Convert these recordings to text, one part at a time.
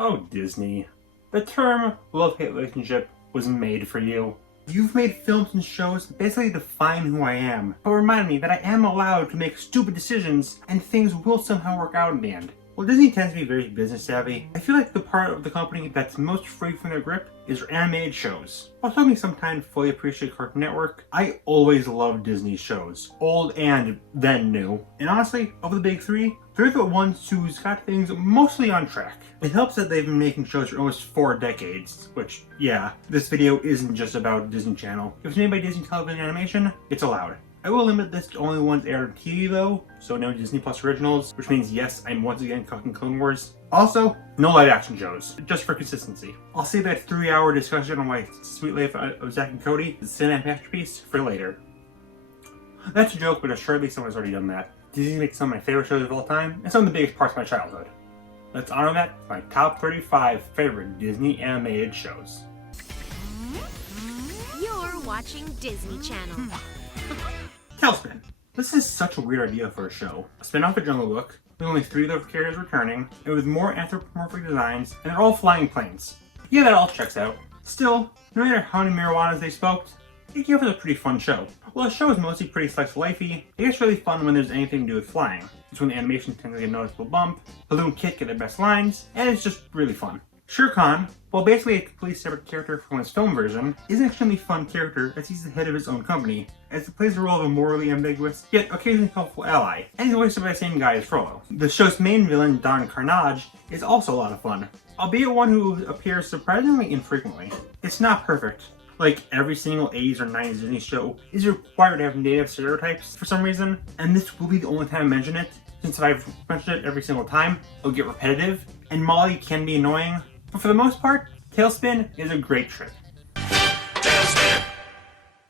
Oh, Disney. The term love-hate relationship was made for you. You've made films and shows that basically define who I am, but remind me that I am allowed to make stupid decisions and things will somehow work out in the end. Well, Disney tends to be very business savvy. I feel like the part of the company that's most free from their grip is their animated shows. While it took me some time to fully appreciate Cartoon Network, I always loved Disney shows, old and then new. And honestly, of the big three, they're the ones who's got things mostly on track. It helps that they've been making shows for almost 4 decades, which, yeah, this video isn't just about Disney Channel. If it's made by Disney Television Animation, it's allowed. I will limit this to only ones aired on TV though, so no Disney Plus originals, which means yes, I'm once again cooking Clone Wars. Also, no live action shows, just for consistency. I'll save that 3-hour discussion on my Sweet Life of Zack and Cody, the cinematic masterpiece, for later. That's a joke, but assuredly someone's already done that. Disney makes some of my favorite shows of all time, and some of the biggest parts of my childhood. Let's honor that with my top 35 favorite Disney animated shows. You're watching Disney Channel. TaleSpin. This is such a weird idea for a show. A spin-off of Jungle Book, with only 3 of the characters returning, and with more anthropomorphic designs, and they're all flying planes. Yeah, that all checks out. Still, no matter how many marijuanas they smoked, it gave us a pretty fun show. While the show is mostly pretty slice of lifey, it gets really fun when there's anything to do with flying. It's when the animation tends to get a noticeable bump, Balloon Kit get their best lines, and it's just really fun. Shere Khan, while basically a completely separate character from his film version, is an extremely fun character as he's the head of his own company, as he plays the role of a morally ambiguous, yet occasionally helpful ally, and he's voiced by the same guy as Frollo. The show's main villain, Don Carnage, is also a lot of fun, albeit one who appears surprisingly infrequently. It's not perfect. Like every single 80s or 90s Disney show is required to have native stereotypes for some reason, and this will be the only time I mention it, since if I've mentioned it every single time, it'll get repetitive, and Molly can be annoying. But for the most part, TaleSpin is a great trip.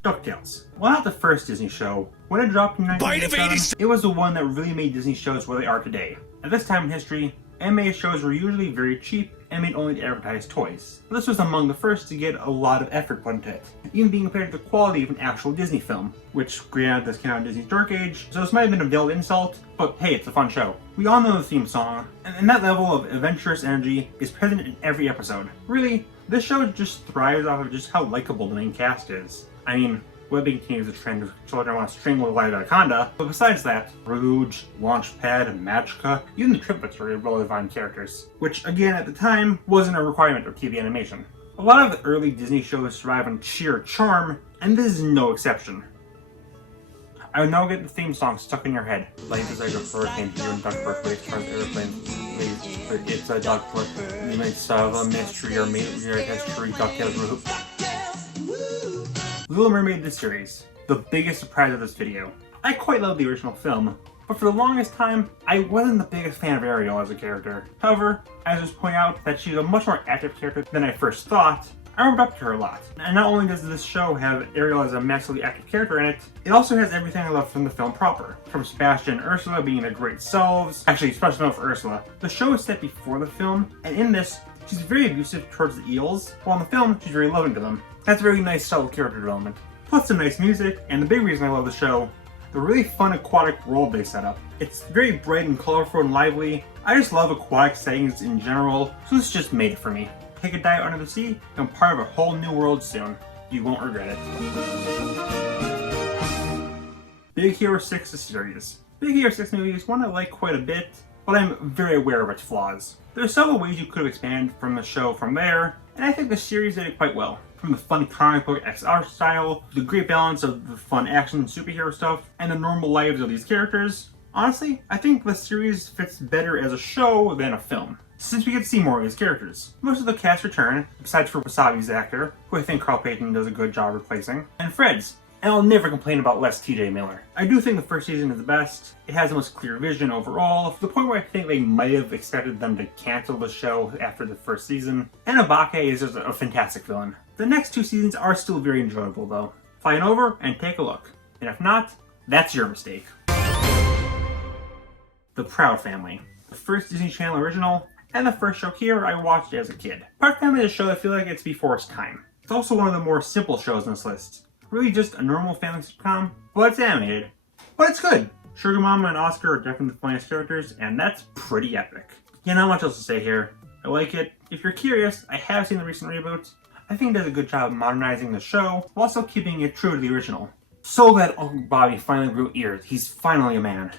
DuckTales. While not the first Disney show, when it dropped in 1987, it was the one that really made Disney shows where they are today. At this time in history, animated shows were usually very cheap and made only to advertise toys. But this was among the first to get a lot of effort put into it, even being compared to the quality of an actual Disney film, which granted this came out in Disney's dark age, so this might have been a veiled insult, but hey, it's a fun show. We all know the theme song, and that level of adventurous energy is present in every episode. Really, this show just thrives off of just how likable the main cast is. I mean, webbing continues the trend of children want to strangle the live anaconda, but besides that, Rouge, Launchpad, and Magica, even the triplets were really fine characters, which again at the time wasn't a requirement of TV animation. A lot of the early Disney shows survive on sheer charm, and this is no exception. I would now get the theme song stuck in your head. Life is like a hurricane here in Duckburg, race towards airplanes. Please, but it's a Duckburg. You may solve a mystery or meet your history, DuckTales route. Little Mermaid the series, the biggest surprise of this video. I quite love the original film, but for the longest time, I wasn't the biggest fan of Ariel as a character. However, I just point out that she's a much more active character than I first thought. I warmed up to her a lot. And not only does this show have Ariel as a massively active character in it, it also has everything I love from the film proper. From Sebastian and Ursula being their great selves, actually especially not for Ursula. The show is set before the film, and in this, she's very abusive towards the eels, while in the film, she's very loving to them. That's very nice subtle character development. Plus some nice music, and the big reason I love the show, the really fun aquatic world they set up. It's very bright and colorful and lively. I just love aquatic settings in general, so this just made it for me. Take a dive under the sea, become part of a whole new world soon. You won't regret it. Big Hero 6 the series. Big Hero 6 movie is one I like quite a bit, but I'm very aware of its flaws. There are several ways you could have expanded from the show from there, and I think the series did it quite well. From the fun comic book XR style, to the great balance of the fun action and superhero stuff, and the normal lives of these characters. Honestly, I think the series fits better as a show than a film, since we get to see more of these characters. Most of the cast return, besides for Wasabi's actor, who I think Carl Payton does a good job replacing, and Fred's. And I'll never complain about less TJ Miller. I do think the first season is the best. It has the most clear vision overall, to the point where I think they might have expected them to cancel the show after the first season. And Obake is just a fantastic villain. The next 2 seasons are still very enjoyable though. Fly on over and take a look. And if not, that's your mistake. The Proud Family. The first Disney Channel original, and the first show here I watched as a kid. Proud Family is a show I feel like it's before its time. It's also one of the more simple shows on this list. Really just a normal family sitcom, but it's animated. But it's good. Sugar Mama and Oscar are definitely the funniest characters, and that's pretty epic. Yeah, not much else to say here. I like it. If you're curious, I have seen the recent reboot. I think it does a good job of modernizing the show, while also keeping it true to the original. So glad Uncle Bobby finally grew ears. He's finally a man.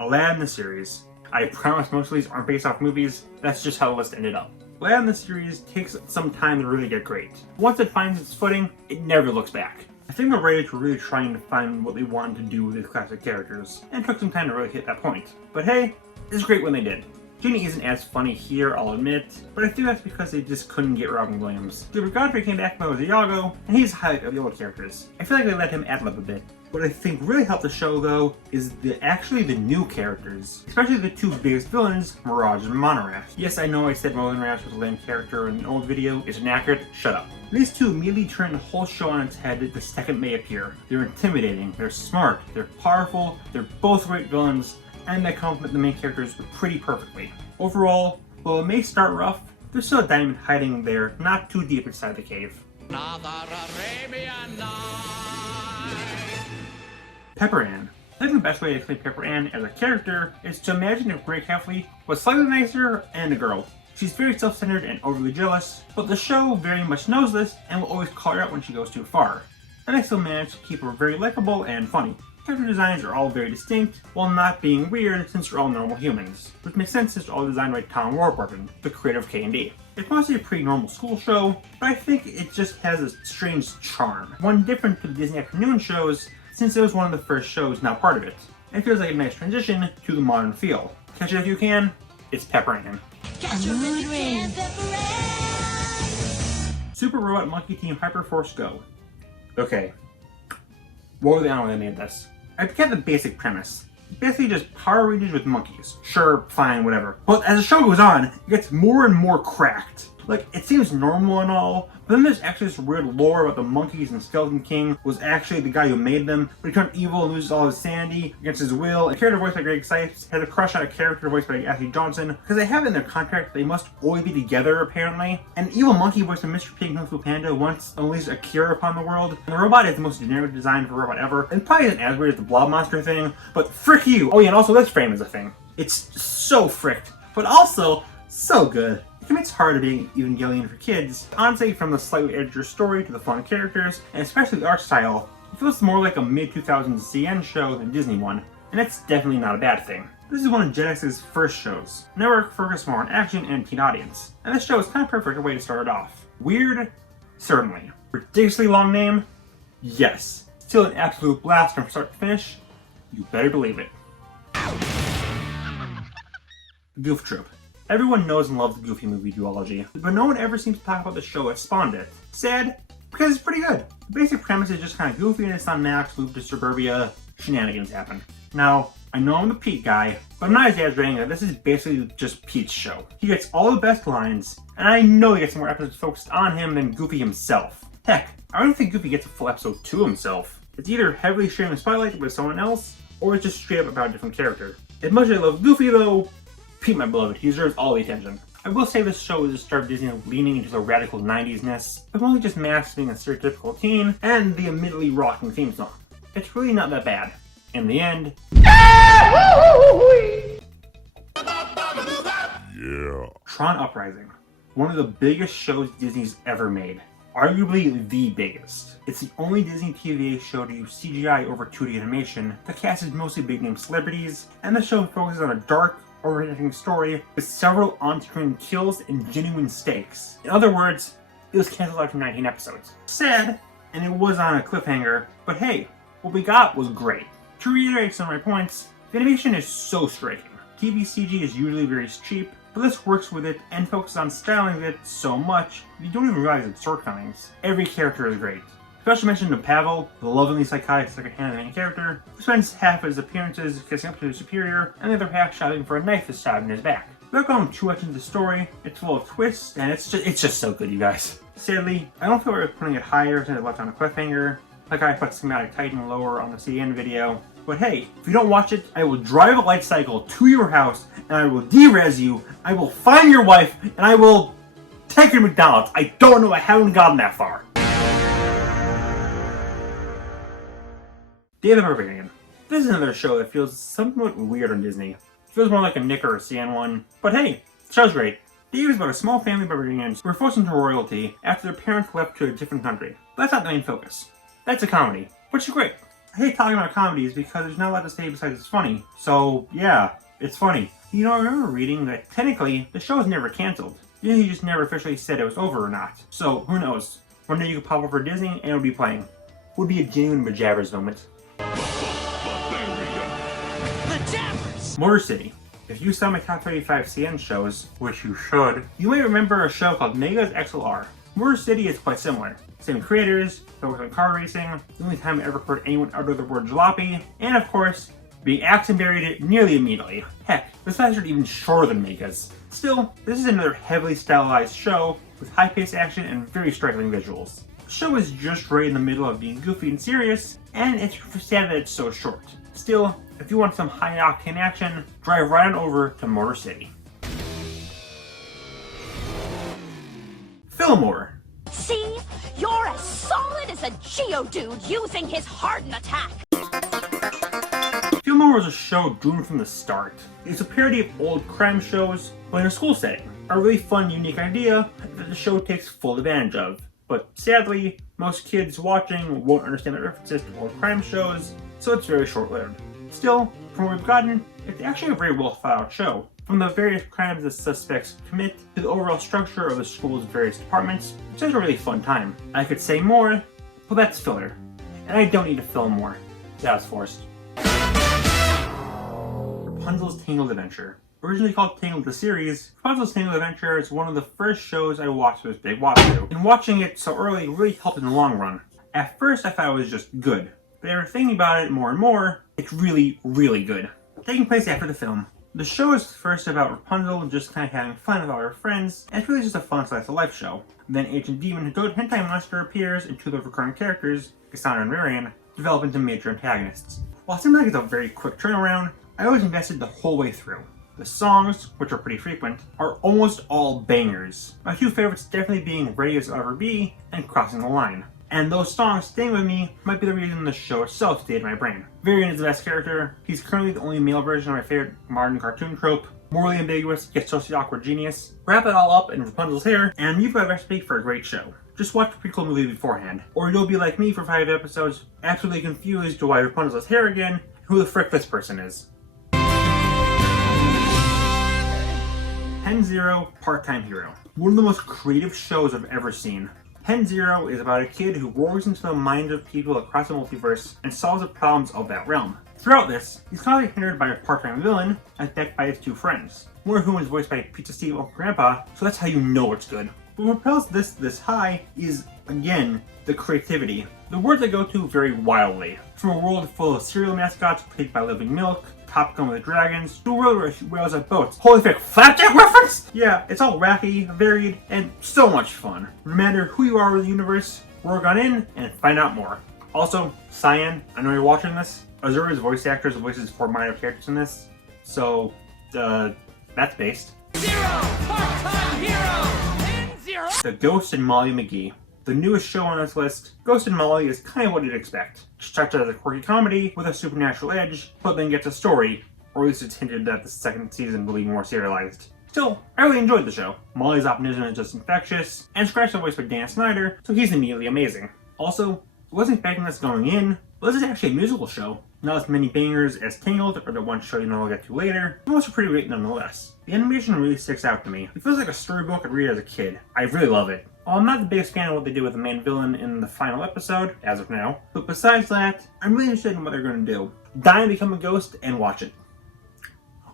Aladdin the series. I promise most of these aren't based off movies, that's just how the list ended up. Aladdin the series takes some time to really get great. Once it finds its footing, it never looks back. I think the writers were really trying to find what they wanted to do with these classic characters, and it took some time to really hit that point. But hey, it's great when they did. Genie isn't as funny here, I'll admit, but I think that's because they just couldn't get Robin Williams. Gilbert Gottfried came back as Iago, and he's the highlight of the old characters. I feel like they let him ad-lib a bit. What I think really helped the show, though, is actually the new characters. Especially the two biggest villains, Mirage and Monorath. Yes, I know I said Monorath was a lame character in an old video. It's inaccurate. Shut up. These two immediately turn the whole show on its head the second they appear. They're intimidating, they're smart, they're powerful, they're both great villains, and they complement the main characters pretty perfectly. Overall, while it may start rough, there's still a diamond hiding there, not too deep inside the cave. Pepper Ann. I think the best way to explain Pepper Ann as a character is to imagine if Greg Heffley was slightly nicer and a girl. She's very self-centered and overly jealous, but the show very much knows this and will always call her out when she goes too far. And they still manage to keep her very likable and funny. Character designs are all very distinct, while not being weird since they're all normal humans, which makes sense since they're all designed by Tom Warburton, the creator of K&D. It's mostly a pretty normal school show, but I think it just has a strange charm. One different to the Disney afternoon shows, since it was one of the first shows not part of it. It feels like a nice transition to the modern feel. Catch it if you can, it's Pepper Ann. Super Robot Monkey Team Hyperforce Go. Okay, what were they on when they made this? I get the basic premise. Basically just Power Rangers with monkeys. Sure, fine, whatever. But as the show goes on, it gets more and more cracked. Like, it seems normal and all, but then there's actually this weird lore about the monkeys and Skeleton King was actually the guy who made them, but he turned evil and loses all his sanity against his will. A character voiced by Greg Sipes has a crush on a character voiced by Ashley Johnson, because they have it in their contract they must always be together, apparently. And evil monkey voiced by Mr. Pig Kung Fu Panda wants to unleash a cure upon the world. And the robot is the most generic design for a robot ever, and probably isn't as weird as the Blob Monster thing, but frick you! Oh yeah, and also this frame is a thing. It's so fricked, but also so good. It makes harder being Evangelion for kids. Honestly, from the slightly edgier story to the fun characters, and especially the art style, it feels more like a mid-2000s CN show than Disney one, and that's definitely not a bad thing. This is one of Jetix's first shows. Network focused more on action and teen audience, and this show is kind of perfect a way to start it off. Weird? Certainly. Ridiculously long name? Yes. Still an absolute blast from start to finish? You better believe it. Goof Troop. Everyone knows and loves the Goofy movie duology, but no one ever seems to talk about the show that spawned it. Sad, because it's pretty good. The basic premise is just kind of goofy and it's on Max, loop to suburbia, shenanigans happen. Now, I know I'm the Pete guy, but I'm not exaggerating that this is basically just Pete's show. He gets all the best lines, and I know he gets more episodes focused on him than Goofy himself. Heck, I don't think Goofy gets a full episode to himself. It's either heavily sharing the spotlight with someone else, or it's just straight up about a different character. As much as I love Goofy though, Pete, my beloved, he deserves all the attention. I will say this show is the start of Disney leaning into the radical 90s-ness, but only just Max being a stereotypical teen, and the admittedly rocking theme song. It's really not that bad. In the end... Yeah. Tron Uprising. One of the biggest shows Disney's ever made. Arguably the biggest. It's the only Disney TVA show to use CGI over 2D animation. The cast is mostly big-name celebrities, and the show focuses on a dark, overarching story with several on-screen kills and genuine stakes. In other words, it was canceled after 19 episodes. Sad, and it was on a cliffhanger, but hey, what we got was great. To reiterate some of my points, the animation is so striking. TV CG is usually very cheap, but this works with it and focuses on styling it so much you don't even realize its shortcomings. Every character is great. Special mention to Pavel, the lovingly psychotic second-hand main character, who spends half his appearances kissing up to his superior, and the other half shouting for a knife to stab in his back. Without going too much into the story, it's full of twists, and it's just so good, you guys. Sadly, I don't feel like putting it higher since it left on a cliffhanger, like I put Schematic Titan lower on the CN video. But hey, if you don't watch it, I will drive a light cycle to your house, and I will de-res you, I will find your wife, and I will take you to McDonald's. I don't know, I haven't gotten that far. Day of the Barbarian. This is another show that feels somewhat weird on Disney. It feels more like a Nick or a CN one, but hey, The show's great. The game is about a small family of barbarians who are forced into royalty after their parents left to a different country. But that's not the main focus. That's a comedy, which is great. I hate talking about comedies because there's not a lot to say besides it's funny. So yeah, it's funny. You know, I remember reading that technically the show was never canceled. Disney just never officially said it was over or not. So who knows? One day you could pop over Disney and it'll be playing. Would be a genuine Majabbers moment. Majabbers! Motor City. If you saw my top 35 CN shows, which you should, you may remember a show called Megas XLR. Motor City is quite similar. Same creators, focus on car racing, the only time I ever heard anyone utter the word jalopy, and of course, being axed and buried it nearly immediately. Heck, this lasted even shorter than Megas. Still, this is another heavily stylized show with high-paced action and very striking visuals. The show is just right in the middle of being goofy and serious, and it's sad that it's so short. Still, if you want some high-octane action, drive right on over to Motor City. Fillmore. See? You're as solid as a Geodude using his hardened attack. Fillmore was a show doomed from the start. It's a parody of old crime shows, but in a school setting. A really fun, unique idea that the show takes full advantage of. But sadly, most kids watching won't understand the references to old crime shows, so it's very short-lived. Still, from what we've gotten, it's actually a very well thought out show. From the various crimes the suspects commit to the overall structure of the school's various departments, it's just a really fun time. I could say more, but that's filler. And I don't need to film more. That was forced. Rapunzel's Tangled Adventure. Originally called Tangled the Series, Rapunzel's Tangled Adventure is one of the first shows I watched with Big Watsu, and watching it so early really helped in the long run. At first I thought it was just good, but after thinking about it more and more, it's really, really good. Taking place after the film. The show is first about Rapunzel just kind of having fun with all her friends, and it's really just a fun slice of life show. Then Ancient Demon and Goat Hentai Monster appears, and two of the recurring characters, Cassandra and Marian, develop into major antagonists. While it seems like it's a very quick turnaround, I was invested the whole way through. The songs, which are pretty frequent, are almost all bangers. My two favorites definitely being Ready as I'll Ever Be and Crossing the Line. And those songs staying with me might be the reason the show itself stayed in my brain. Varian is the best character. He's currently the only male version of my favorite modern cartoon trope. Morally ambiguous, yet socially awkward genius. Wrap it all up in Rapunzel's hair, and you've got a recipe for a great show. Just watch the prequel movie beforehand, or you'll be like me for 5 episodes, absolutely confused to why Rapunzel's hair again, and who the frick this person is. Pen Zero Part-Time Hero. One of the most creative shows I've ever seen. Pen Zero is about a kid who roars into the minds of people across the multiverse and solves the problems of that realm. Throughout this, he's constantly hindered by a part-time villain and attacked by his two friends, one of whom is voiced by Pizza Steve Uncle Grandpa, so that's how you know it's good. But what propels this high is, again, the creativity. The words I go to vary wildly. From a world full of cereal mascots played by Living Milk, Top Gun with dragons, to a world where she whales at boats. Holy frick, Flapjack reference? Yeah, it's all wacky, varied, and so much fun. No matter who you are with the universe, work on in and find out more. Also, Cyan, I know you're watching this. Azura's voice actors voices 4 minor characters in this, so, that's based. Part-time hero! Zero! The Ghost and Molly McGee. The newest show on this list, Ghost and Molly is kind of what you'd expect. It starts out as a quirky comedy with a supernatural edge, but then gets a story, or at least it's hinted that the second season will be more serialized. Still, I really enjoyed the show. Molly's optimism is just infectious, and Scratch the voice by Dan Snyder, so he's immediately amazing. Also, I wasn't expecting this going in, but this is actually a musical show. Not as many bangers as Tangled, or the one show you know I'll get to later, but most are pretty great nonetheless. The animation really sticks out to me. It feels like a storybook I'd read as a kid. I really love it. While I'm not the biggest fan of what they did with the main villain in the final episode, as of now, but besides that, I'm really interested in what they're going to do. Die and become a ghost and watch it.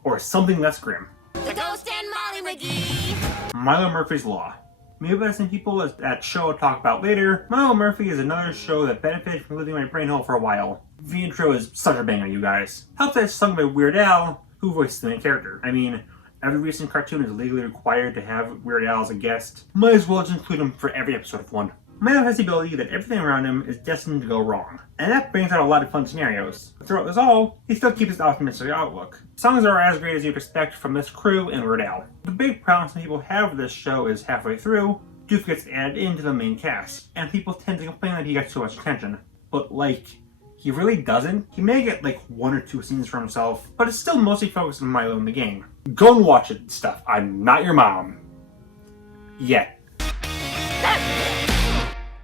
Or something less grim. The Ghost and Molly McGee. Milo Murphy's Law. Maybe by some people as that show I'll talk about later, Milo Murphy is another show that benefited from living my brain hole for a while. The intro is such a banger, you guys. Helps that it's sung by Weird Al, who voices the main character. I mean, every recent cartoon is legally required to have Weird Al as a guest. Might as well just include him for every episode of one. Milo has the ability that everything around him is destined to go wrong, and that brings out a lot of fun scenarios. But throughout this all, he still keeps his optimistic outlook. Songs are as great as you'd expect from this crew and Weird Al. The big problem some people have with this show is halfway through, Doof gets added into the main cast, and people tend to complain that he gets too much attention. But like, He really doesn't. He may get like 1 or 2 scenes for himself, but it's still mostly focused on Milo in the game. Go and watch it, stuff. I'm not your mom. Yet.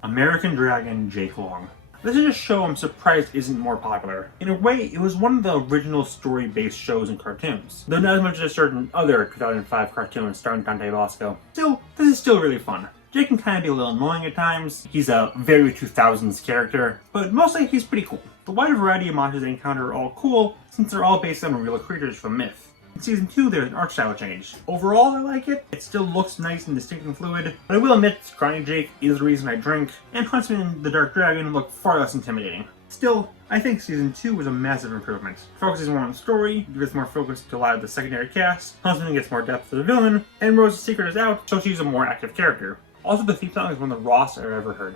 American Dragon Jake Long. This is a show I'm surprised isn't more popular. In a way, it was one of the original story-based shows and cartoons, though not as much as a certain other 2005 cartoon starring Dante Bosco. Still, this is still really fun. Jake can kind of be a little annoying at times. He's a very 2000s character, but mostly he's pretty cool. The wide variety of monsters they encounter are all cool, since they're all based on real creatures from myth. In Season 2, there's an art style change. Overall, I like it. It still looks nice and distinct and fluid, but I will admit, Scrawny Jake is the reason I drink, and Huntsman the Dark Dragon look far less intimidating. Still, I think Season 2 was a massive improvement. It focuses more on the story, gives more focus to a lot of the secondary cast, Huntsman gets more depth to the villain, and Rose's secret is out, so she's a more active character. Also, the theme song is one of the rawest I've ever heard.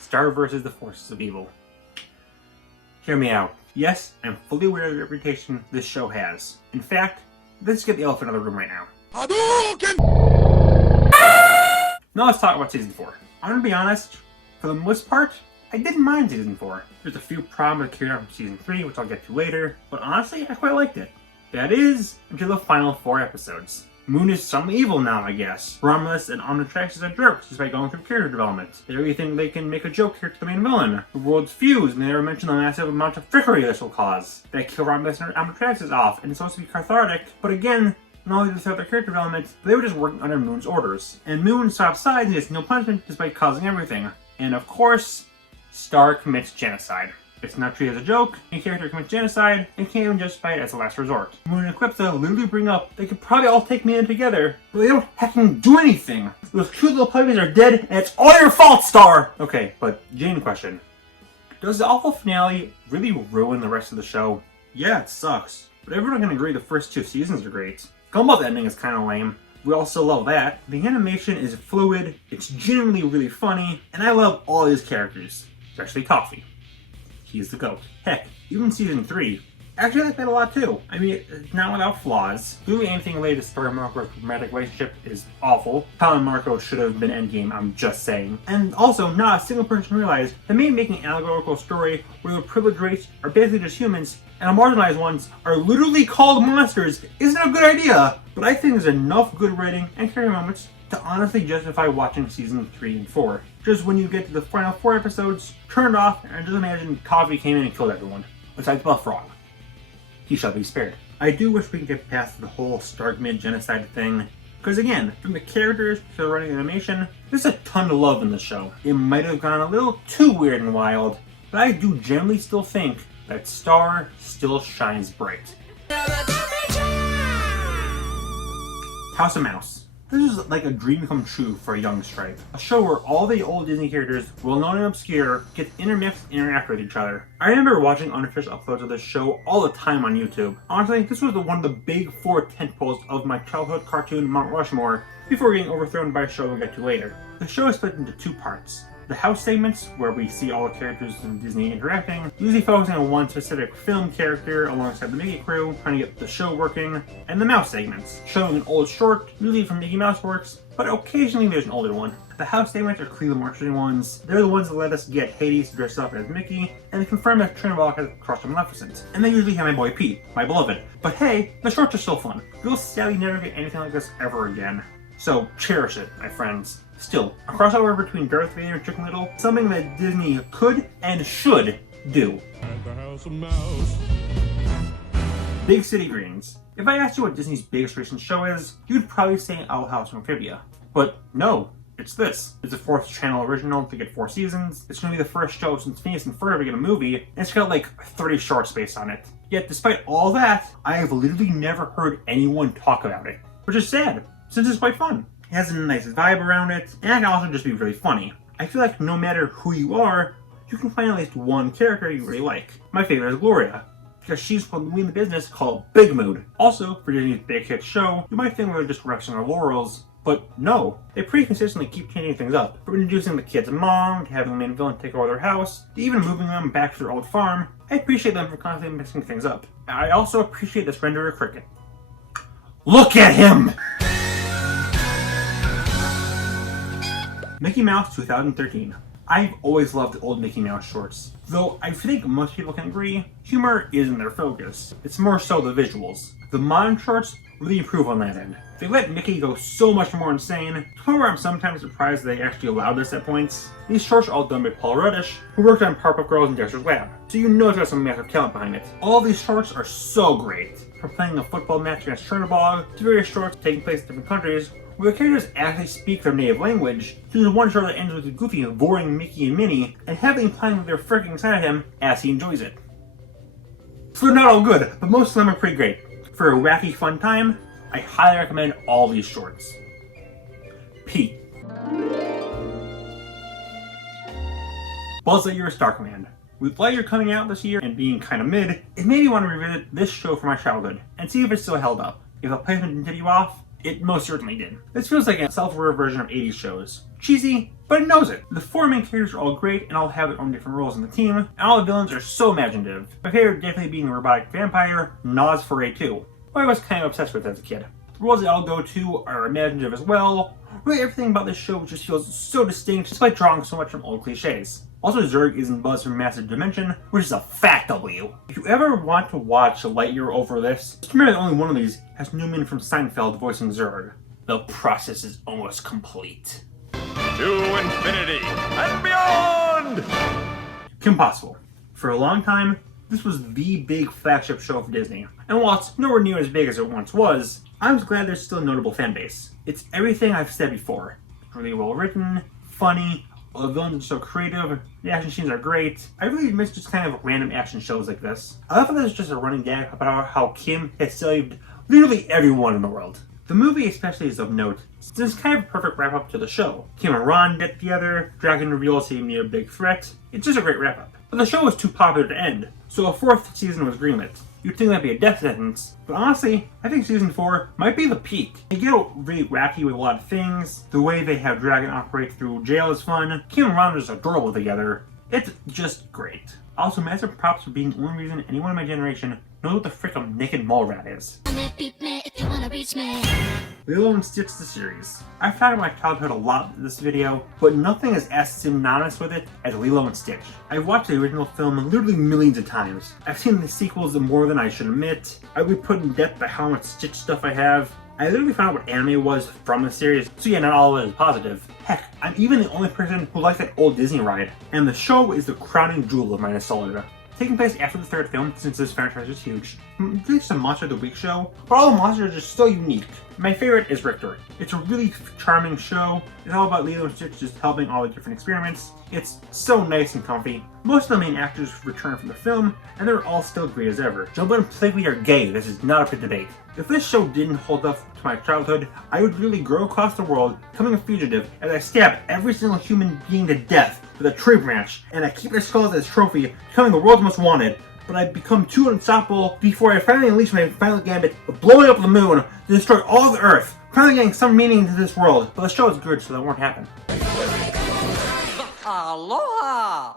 Star versus the Forces of Evil. Hear me out. Yes, I'm fully aware of the reputation this show has. In fact, let's get the elephant in the room right now. Now let's talk about Season 4. I'm gonna be honest, for the most part, I didn't mind Season 4. There's a few problems that carried on from Season 3, which I'll get to later, but honestly, I quite liked it. That is, until the final 4 episodes. Moon is suddenly evil now, I guess. Romulus and Omnitrix are jerks despite going through character development. They really think they can make a joke here to the main villain. The world's fused, and they never mention the massive amount of trickery this will cause. They kill Romulus and Omnitrix off, and it's supposed to be cathartic, but again, not only did they start their character development, but they were just working under Moon's orders. And Moon stops sides and gets no punishment despite causing everything. And of course, Star commits genocide. It's not treated as a joke, a character commits genocide, and can't even justify it as a last resort. Moon and Eclipsa literally bring up they could probably all take me in together, but they don't heckin' do anything. Those cute little puppies are dead, and it's all your fault, Star! Okay, but Jane question. Does the awful finale really ruin the rest of the show? Yeah, it sucks, but everyone can agree the first 2 seasons are great. Gumball's ending is kinda lame. We also love that. The animation is fluid, it's genuinely really funny, and I love all these characters, especially Coffee. He's the GOAT. Heck, even Season 3. Actually, I like that a lot too. I mean, it's not without flaws. Doing anything related to Star and Marco's romantic relationship is awful. Kyle and Marco should have been Endgame, I'm just saying. And also, not a single person realized that maybe making an allegorical story where the privileged race are basically just humans and the marginalized ones are literally called monsters isn't a good idea. But I think there's enough good writing and character moments to honestly justify watching Season 3 and 4. Just when you get to the final 4 episodes, turn it off and just imagine Coffee came in and killed everyone. Besides Bullfrog. He shall be spared. I do wish we could get past the whole Stark mid-genocide thing, because again, from the characters to the writing animation, there's a ton of love in the show. It might have gone a little too weird and wild, but I do generally still think that Star still shines bright. House of Mouse. This is like a dream come true for a young Stripe. A show where all the old Disney characters, well known and obscure, get intermixed and interact with each other. I remember watching unofficial uploads of this show all the time on YouTube. Honestly, this was one of the big 4 tentpoles of my childhood cartoon Mount Rushmore, before getting overthrown by a show we'll get to later. The show is split into 2 parts. The house segments, where we see all the characters in Disney interacting, usually focusing on one specific film character alongside the Mickey crew, trying to get the show working, and the mouse segments, showing an old short, usually from Mickey Mouse Works, but occasionally there's an older one. The house segments are clearly the more interesting ones. They're the ones that let us get Hades dressed up as Mickey, and they confirm that Trinidad has crushed on Maleficent. And they usually have my boy Pete, my beloved. But hey, the shorts are still fun. You'll sadly never get anything like this ever again. So cherish it, my friends. Still, a crossover between Darth Vader and Chicken Little, something that Disney could and should do. At the House of Mouse. Big City Greetings. If I asked you what Disney's biggest recent show is, you'd probably say Owl House Amphibia. But no, it's this. It's a 4th channel original to get 4 seasons. It's going to be the first show since Phineas and Ferb to get a movie, and it's got like 30 shorts based on it. Yet despite all that, I have literally never heard anyone talk about it. Which is sad, since it's quite fun. It has a nice vibe around it, and it can also just be really funny. I feel like no matter who you are, you can find at least one character you really like. My favorite is Gloria, because she's from the business called Big Mood. Also, for Disney's big hit show, you might think they're just resting their laurels, but no. They pretty consistently keep changing things up, from introducing the kid's mom, to having the main villain take over their house, to even moving them back to their old farm. I appreciate them for constantly mixing things up. I also appreciate this renderer Cricket. Look at him! Mickey Mouse 2013. I've always loved old Mickey Mouse shorts, though I think most people can agree, humor isn't their focus. It's more so the visuals. The modern shorts really improve on that end. They let Mickey go so much more insane, to the point where I'm sometimes surprised they actually allowed this at points. These shorts are all done by Paul Rudish, who worked on Powerpuff Girls and Dexter's Lab, so you know there's some massive talent behind it. All these shorts are so great, from playing a football match against Chernobog, to various shorts taking place in different countries, where the characters actually speak their native language, to the one short that ends with Goofy boring Mickey and Minnie, and heavily implying that they're freaking excited at him as he enjoys it. So they're not all good, but most of them are pretty great. For a wacky fun time, I highly recommend all these shorts. Pete. Buzz Lightyear Star Command. With Lightyear coming out this year and being kinda mid, it made me want to revisit this show from my childhood and see if it still held up. If the placement didn't tip you off, it most certainly did. This feels like a self-aware version of 80s shows. Cheesy, but it knows it. The four main characters are all great and all have their own different roles in the team, and all the villains are so imaginative. My favorite definitely being the robotic vampire, Nas Foray 2, who I was kind of obsessed with as a kid. The roles they all go to are imaginative as well. Really everything about this show just feels so distinct despite drawing so much from old cliches. Also, Zurg isn't Buzz from Massive Dimension, which is a fat W. If you ever want to watch Lightyear over this, just remember that only one of these has Newman from Seinfeld voicing Zurg. The process is almost complete. To infinity and beyond! Kim Possible. For a long time, this was the big flagship show for Disney, and while it's nowhere near as big as it once was, I was glad there's still a notable fan base. It's everything I've said before. It's really well written, funny, all the villains are so creative, the action scenes are great. I really miss just kind of random action shows like this. I love that there's just a running gag about how Kim has saved literally everyone in the world. The movie especially is of note, since it's kind of a perfect wrap up to the show. Kim and Ron get together, Dragon reveals he may be a big threat. It's just a great wrap up. But the show was too popular to end, so a fourth season was greenlit. You'd think that'd be a death sentence, but honestly, I think season 4 might be the peak. They get really wacky with a lot of things. The way they have Dragon operate through jail is fun. Kim and Ron are just adorable together. It's just great. Also, massive props for being the only reason anyone in my generation knows what the frick a naked mole rat is. Lilo and Stitch the series. I've talked about my childhood a lot in this video, but nothing is as synonymous with it as Lilo and Stitch. I've watched the original film literally millions of times. I've seen the sequels more than I should admit. I would put in depth by how much Stitch stuff I have. I literally found out what anime was from the series, so yeah, not all of it is positive. Heck, I'm even the only person who likes that old Disney ride, and the show is the crowning jewel of my nostalgia. Taking place after the third film, since this franchise is huge. It's really just a Monster of the Week show, but all the monsters are just so unique. My favorite is Richter. It's a really charming show. It's all about Lilo and Stitch just helping all the different experiments. It's so nice and comfy. Most of the main actors return from the film, and they're all still great as ever. Jumbo and Plickly are gay, this is not up for debate. If this show didn't hold up to my childhood, I would really grow across the world, becoming a fugitive, as I stab every single human being to death with a tree branch, and I keep their skulls as trophy, becoming the world's most wanted. But I become too unstoppable before I finally unleash my final gambit of blowing up the moon to destroy all the Earth, finally getting some meaning to this world. But the show is good, so that won't happen. Aloha!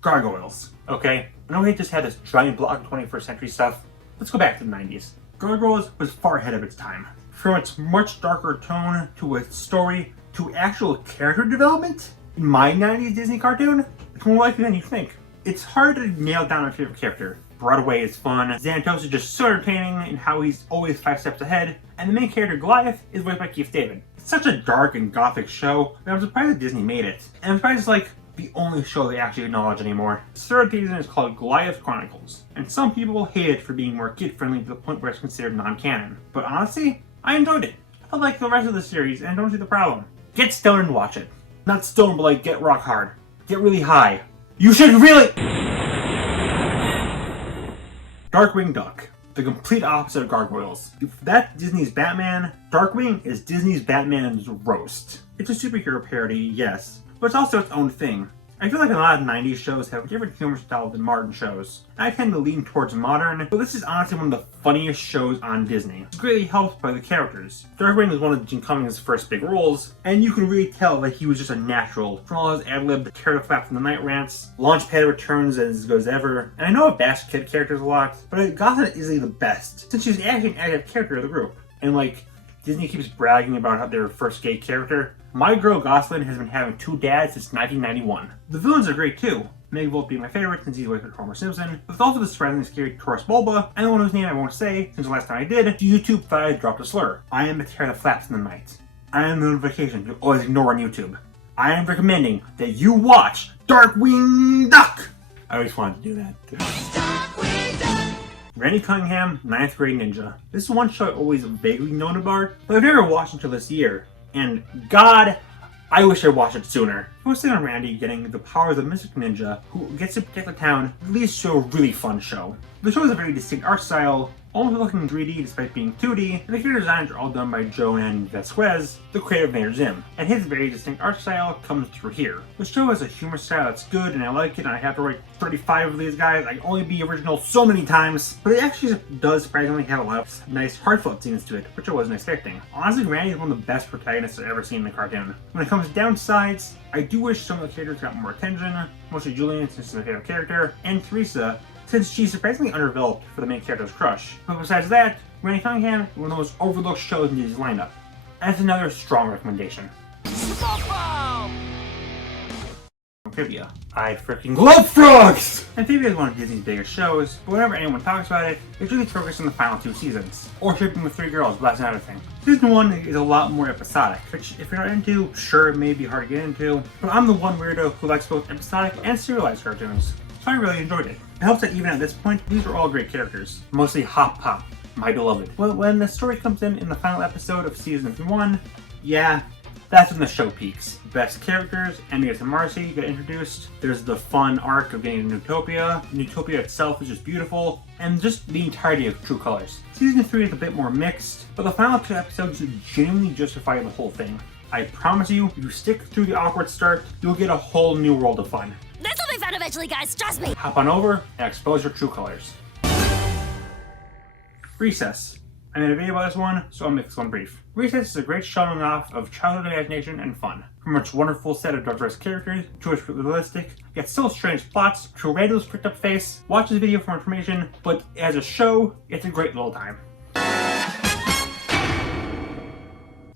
Gargoyles. Okay, I know we just had this giant block of 21st century stuff. Let's go back to the 90s. Gargoyles was far ahead of its time. From its much darker tone, to its story, to actual character development, in my 90s Disney cartoon, it's more likely than you think. It's hard to nail down a favorite character. Broadway is fun, Xanatos is just so entertaining in how he's always 5 steps ahead, and the main character Goliath is voiced by Keith David. It's such a dark and gothic show that I'm surprised that Disney made it. And I'm surprised it's like the only show they actually acknowledge anymore. The third season is called Goliath Chronicles, and some people hate it for being more kid-friendly to the point where it's considered non-canon. But honestly, I enjoyed it. I felt like the rest of the series, and don't see the problem. Get stoned and watch it. Not stoned, but like get rock hard. Get really high. You should really... Darkwing Duck. The complete opposite of Gargoyles. If that's Disney's Batman, Darkwing is Disney's Batman's roast. It's a superhero parody, yes, but it's also its own thing. I feel like a lot of 90s shows have a different humor style than modern shows. I tend to lean towards modern, but this is honestly one of the funniest shows on Disney. It's greatly helped by the characters. Darkwing is one of Jim Cummings' first big roles, and you can really tell that he was just a natural. From all his ad-libbed carrot flap from the night rants, Launchpad returns as good as ever, and I know I bash kid characters a lot, but Gotham is easily the best, since she's actually an active character of the group. And like, Disney keeps bragging about how their first gay character. My girl Goslin has been having 2 dads since 1991. The villains are great too. Megavolt being my favorite since he's wife of Homer Simpson, but also the surprisingly scary Taurus Bulba, and the one whose name I won't say since the last time I did, YouTube thought I dropped a slur. I am a tear that flaps in the night. I am the notification you always ignore on YouTube. I am recommending that you watch Darkwing Duck! I always wanted to do that. Randy Cunningham, 9th Grade Ninja. This is one show I always vaguely known about, but I've never watched until this year. And God, I wish I watched it sooner. Focusing on Randy getting the powers of Mystic Ninja, who gets to protect the town, leads to a really fun show. The show has a very distinct art style, almost looking 3D despite being 2D, and the character designs are all done by Joan Vasquez, the creator of Mayor Zim, and his very distinct art style comes through here. The show has a humor style that's good and I like it, and I have to write 35 of these guys. I can only be original so many times, but it actually does surprisingly have a lot of nice heartfelt scenes to it, which I wasn't expecting. Honestly, Randy is one of the best protagonists I've ever seen in the cartoon. When it comes to downsides, I do wish some of the characters got more attention, mostly Julian since he's my favorite character, and Teresa, since she's surprisingly underdeveloped for the main character's crush. But besides that, Randy Cunningham is one of those overlooked shows in Disney's lineup. And it's another strong recommendation. Smoke bomb! Amphibia. I freaking love frogs! Amphibia is one of Disney's biggest shows, but whenever anyone talks about it, it's really focused on the final 2 seasons. Or shipping the 3 girls, but that's another thing. Season 1 is a lot more episodic, which if you're not into, sure, it may be hard to get into, but I'm the one weirdo who likes both episodic and serialized cartoons, so I really enjoyed it. It helps that even at this point, these are all great characters. Mostly Hop Pop, my beloved. Well, when the story comes in the final episode of season 1, yeah, that's when the show peaks. Best characters, Ambius and Marcy get introduced. There's the fun arc of getting to Newtopia. Newtopia itself is just beautiful, and just the entirety of True Colors. Season 3 is a bit more mixed, but the final 2 episodes genuinely justify the whole thing. I promise you, if you stick through the awkward start, you'll get a whole new world of fun. This will be fun eventually, guys, trust me! Hop on over and expose your true colors. Recess. I made a video about this one, so I'll make this one brief. Recess is a great showing off of childhood imagination and fun. From its wonderful set of diverse characters, to its realistic, yet still strange plots, to Randall's pricked up face. Watch this video for information, but as a show, it's a great little time.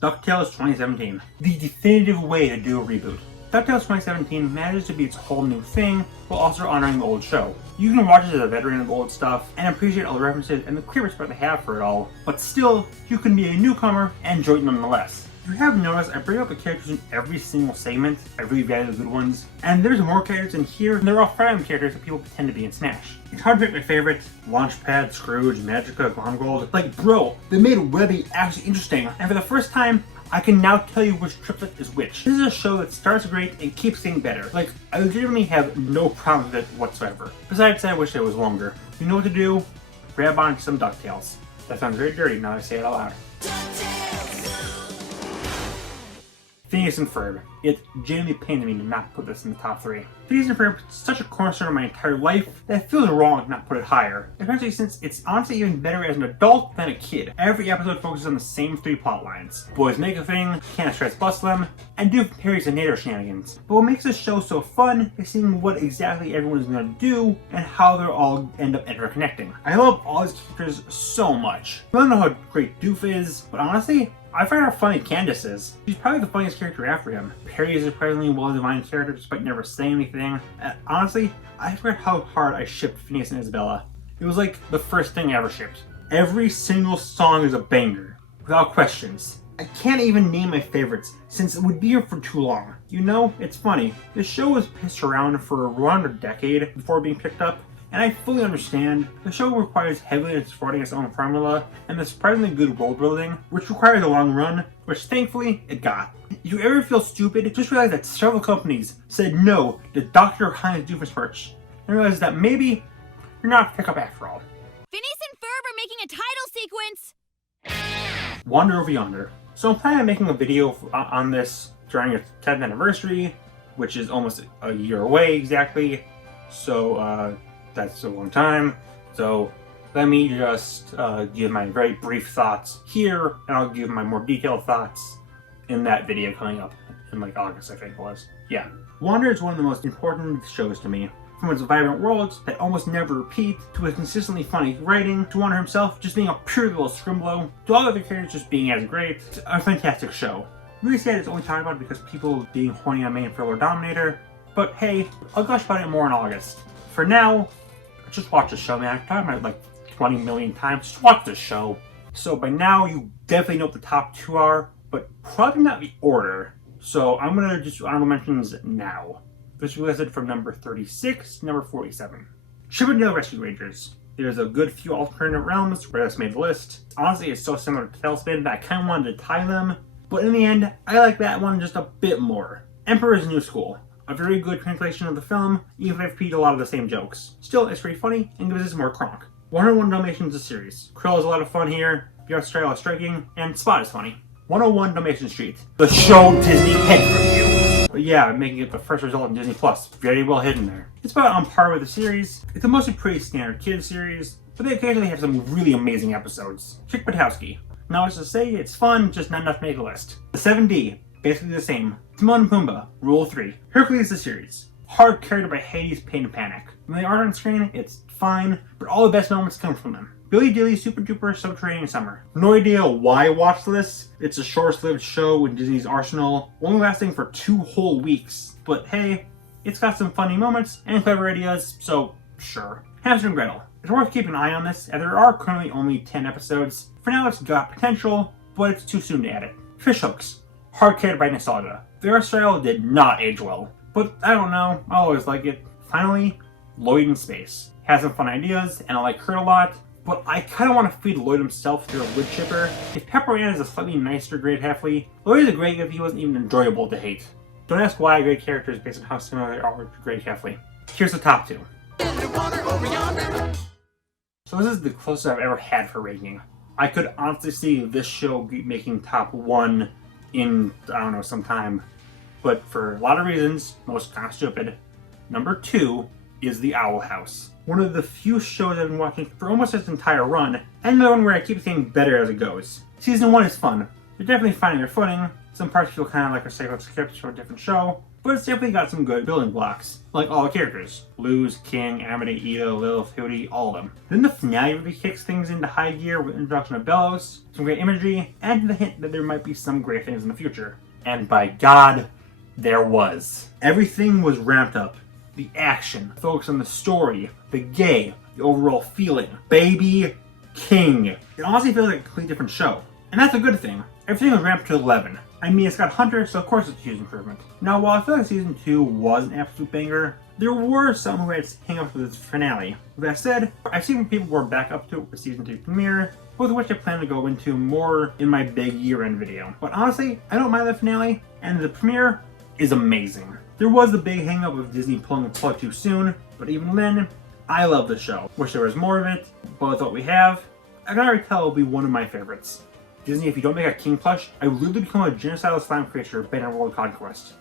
DuckTales 2017. The definitive way to do a reboot. DuckTales 2017 manages to be its whole new thing, while also honoring the old show. You can watch it as a veteran of old stuff, and appreciate all the references and the clear respect they have for it all, but still, you can be a newcomer and enjoy it nonetheless. If you have noticed, I bring up the characters in every single segment. I really value the good ones, and there's more characters in here, and they're all Fire Emblem characters that people pretend to be in Smash. It's hard to pick my favorite. Launchpad, Scrooge, Magica, Glomgold. Like, bro, they made Webby actually interesting, and for the first time, I can now tell you which triplet is which. This is a show that starts great and keeps getting better. Like, I legitimately have no problem with it whatsoever. Besides, I wish it was longer. You know what to do? Grab on some DuckTales. That sounds very dirty now I say it out loud. Phineas and Ferb. It genuinely pained me to not put this in the top 3. Phineas and Ferb is such a cornerstone of my entire life that it feels wrong to not put it higher. Especially since it's honestly even better as an adult than a kid. Every episode focuses on the same 3 plot lines. Boys make a thing, Candace tries to bust them, and Doof parries the NATO shenanigans. But what makes this show so fun is seeing what exactly everyone's gonna do and how they'll all end up interconnecting. I love all these characters so much. I don't know how great Doof is, but honestly, I find how funny Candace is. She's probably the funniest character after him. Perry is a surprisingly well-designed character despite never saying anything. Honestly, I forgot how hard I shipped Phineas and Isabella. It was like the first thing I ever shipped. Every single song is a banger, without questions. I can't even name my favorites, since it would be here for too long. You know, it's funny. The show was pissed around for around a decade before being picked up, and I fully understand. The show requires heavily exploiting its own formula and the surprisingly good world building, which requires a long run, which thankfully it got. If you ever feel stupid, just realize that several companies said no to Dr. Heinz Doofenshmirtz, and realize that maybe you're not a pickup after all. Phineas and Ferb are making a title sequence! Wander Over Yonder. So I'm planning on making a video on this during its 10th anniversary, which is almost a year away exactly, so that's a long time. So let me just give my very brief thoughts here, and I'll give my more detailed thoughts in that video coming up in like August, I think it was. Yeah. Wander is one of the most important shows to me. From its vibrant worlds that almost never repeat, to its consistently funny writing, to Wander himself just being a pure little scrimblow, to all the other characters just being as great. It's a fantastic show. Really sad it's only talked about because people being horny on main for Lord Dominator, but hey, I'll gush about it more in August. For now, just watch the show, man. I've talked about it like 20 million times. Just watch the show. So by now, you definitely know what the top 2 are, but probably not the order. So I'm gonna just honorable mentions now. This was listed from number 36 to number 47. Chip 'n Dale Rescue Rangers. There's a good few alternative realms where this made the list. Honestly, it's so similar to Tailspin that I kind of wanted to tie them, but in the end, I like that one just a bit more. Emperor's New School. A very good translation of the film, even if I repeat a lot of the same jokes. Still, it's pretty funny and gives us more Kronk. 101 Dalmatians is a series. Krill is a lot of fun here, Bjorn's style is striking, and Spot is funny. 101 Dalmatian Street. The show Disney hid from you. But yeah, making it the first result in Disney Plus. Very well hidden there. It's about on par with the series. It's a mostly pretty standard kids series, but they occasionally have some really amazing episodes. Chick Patowski. Now let's just say it's fun, just not enough to make a list. The 7D. Basically the same. Timon and Pumbaa. Rule 3. Hercules the series. Hard carried by Hades, Pain, and Panic. When they aren't on screen, it's fine, but all the best moments come from them. Billy Dilly, Super Duper, Subterranean Summer. No idea why I watched this. It's a short-lived show in Disney's arsenal, only lasting for 2 whole weeks. But hey, it's got some funny moments and clever ideas, so sure. Hansel and Gretel. It's worth keeping an eye on this, as there are currently only 10 episodes. For now, it's got potential, but it's too soon to add it. Fishhooks. Hard carried by nostalgia. Their style did not age well, but I don't know, I always like it. Finally, Lloyd in Space. Has some fun ideas, and I like Kurt a lot, but I kind of want to feed Lloyd himself through a wood chipper. If Pepper Ann is a slightly nicer Great Halfly, Lloyd is a great if he wasn't even enjoyable to hate. Don't ask why a great character is based on how similar they are to Great Halfly. Here's the top 2. So this is the closest I've ever had for ranking. I could honestly see this show making top 1 in, I don't know, some time. But for a lot of reasons, most kind of stupid, number 2 is The Owl House. One of the few shows I've been watching for almost its entire run, and the one where I keep getting better as it goes. Season 1 is fun. They're definitely finding their footing. Some parts feel kind of like a cycle script for a different show, but it's definitely got some good building blocks, like all the characters. Luz, King, Amity, Ida, Lilith, Hootie, all of them. Then the finale really kicks things into high gear with the introduction of Bellows, some great imagery, and the hint that there might be some great things in the future. And by God, there was. Everything was ramped up. The action, focus on the story, the gay, the overall feeling. Baby King. It honestly feels like a completely different show. And that's a good thing. Everything was ramped to 11. I mean, it's got Hunter, so of course it's a huge improvement. Now, while I feel like Season 2 was an absolute banger, there were some who had hang-ups with its finale. With that said, I've seen people were back up to it with Season 2 premiere, both of which I plan to go into more in my big year-end video. But honestly, I don't mind the finale, and the premiere is amazing. There was the big hang-up of Disney pulling the plug too soon, but even then, I love the show. Wish there was more of it, but with what we have, I can already tell it'll be one of my favorites. Disney, if you don't make a King plush, I will literally become a genocidal slime creature bent on world conquest.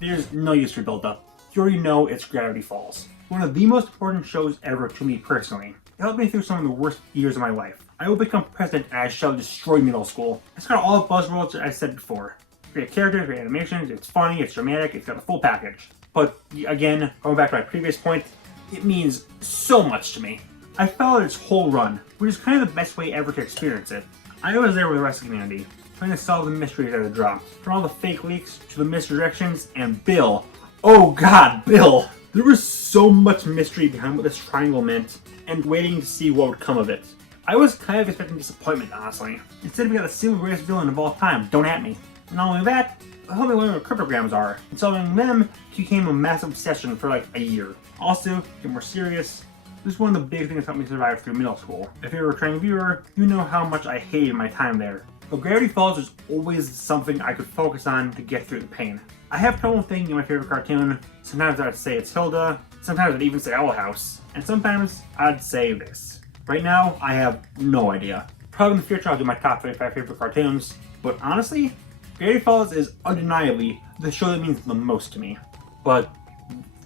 There's no use for build-up. You already know it's Gravity Falls. One of the most important shows ever to me personally. It helped me through some of the worst years of my life. I will become president and I shall destroy middle school. It's got all the buzzwords that I said before. Great characters, great animations, it's funny, it's dramatic, it's got a full package. But again, going back to my previous point, it means so much to me. I followed its whole run, which is kind of the best way ever to experience it. I was there with the rest of the community, trying to solve the mysteries that had dropped. From all the fake leaks to the misdirections, and Bill. Oh god, Bill! There was so much mystery behind what this triangle meant, and waiting to see what would come of it. I was kind of expecting disappointment, honestly. Instead we got the single greatest villain of all time, don't at me. And not only that, I helped me learn what cryptograms are, and solving them became a massive obsession for like a year. Also, to get more serious, this is one of the big things that helped me survive through middle school. If you're a returning viewer, you know how much I hated my time there. But Gravity Falls was always something I could focus on to get through the pain. I have trouble thinking of my favorite cartoon. Sometimes I'd say it's Hilda, sometimes I'd even say Owl House, and sometimes I'd say this. Right now, I have no idea. Probably in the future I'll do my top 35 favorite cartoons, but honestly, Gravity Falls is undeniably the show that means the most to me. But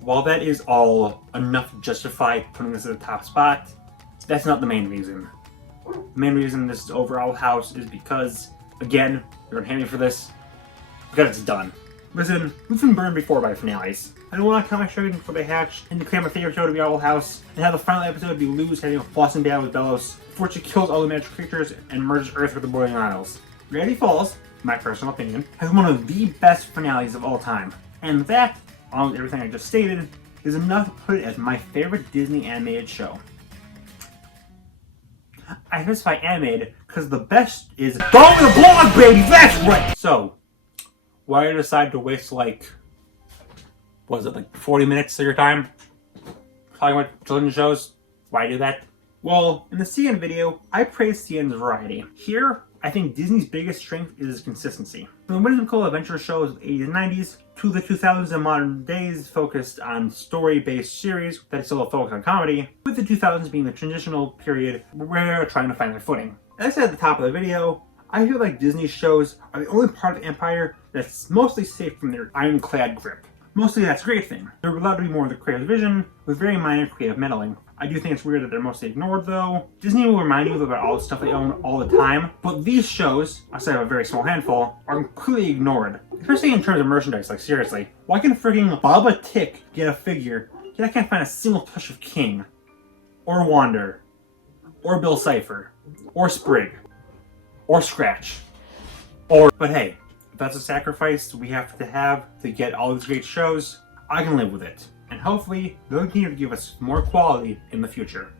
while that is all enough to justify putting this at the top spot, that's not the main reason. The main reason this is over Owl House is because, again, you're gonna hate me for this, because it's done. Listen, we've been burned before by finales. I don't want to count my chickens before they hatch, and declare my favorite show to be Owl House, and have the final episode be Luz having a flossing battle with Belos, before she kills all the magic creatures and merges Earth with the Boiling Isles. Gravity Falls, my personal opinion, has one of the best finales of all time. And that, along with everything I just stated, is enough to put it as my favorite Disney animated show. I specify animated because the best is Dog in the Blog, baby! That's right! So, why did I decide to waste like 40 minutes of your time talking about children's shows? Why do that? Well, in the CN video, I praised CN's variety. Here, I think Disney's biggest strength is its consistency. From the whimsical adventure shows of the 80s and 90s, to the 2000s and modern days focused on story-based series that still focus on comedy, with the 2000s being the transitional period where they're trying to find their footing. As I said at the top of the video, I feel like Disney shows are the only part of the empire that's mostly safe from their ironclad grip. Mostly that's a great thing. They're allowed to be more of the creative vision, with very minor creative meddling. I do think it's weird that they're mostly ignored though. Disney will remind you about all the stuff they own all the time, but these shows, outside of a very small handful, are completely ignored. Especially in terms of merchandise, like seriously. Why can freaking Baba Tick get a figure, yet I can't find a single touch of King? Or Wander? Or Bill Cipher? Or Sprig? Or Scratch? But hey, if that's a sacrifice we have to get all these great shows, I can live with it. And hopefully, they'll continue to give us more quality in the future.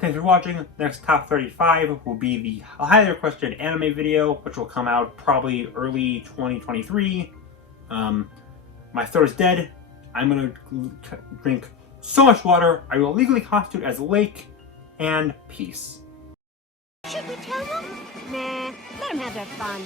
Thanks for watching. The next top 35 will be the highly requested anime video, which will come out probably early 2023. My throat is dead. I'm gonna drink so much water, I will legally constitute as a lake, and peace. Should we tell them? Nah, let them have their fun.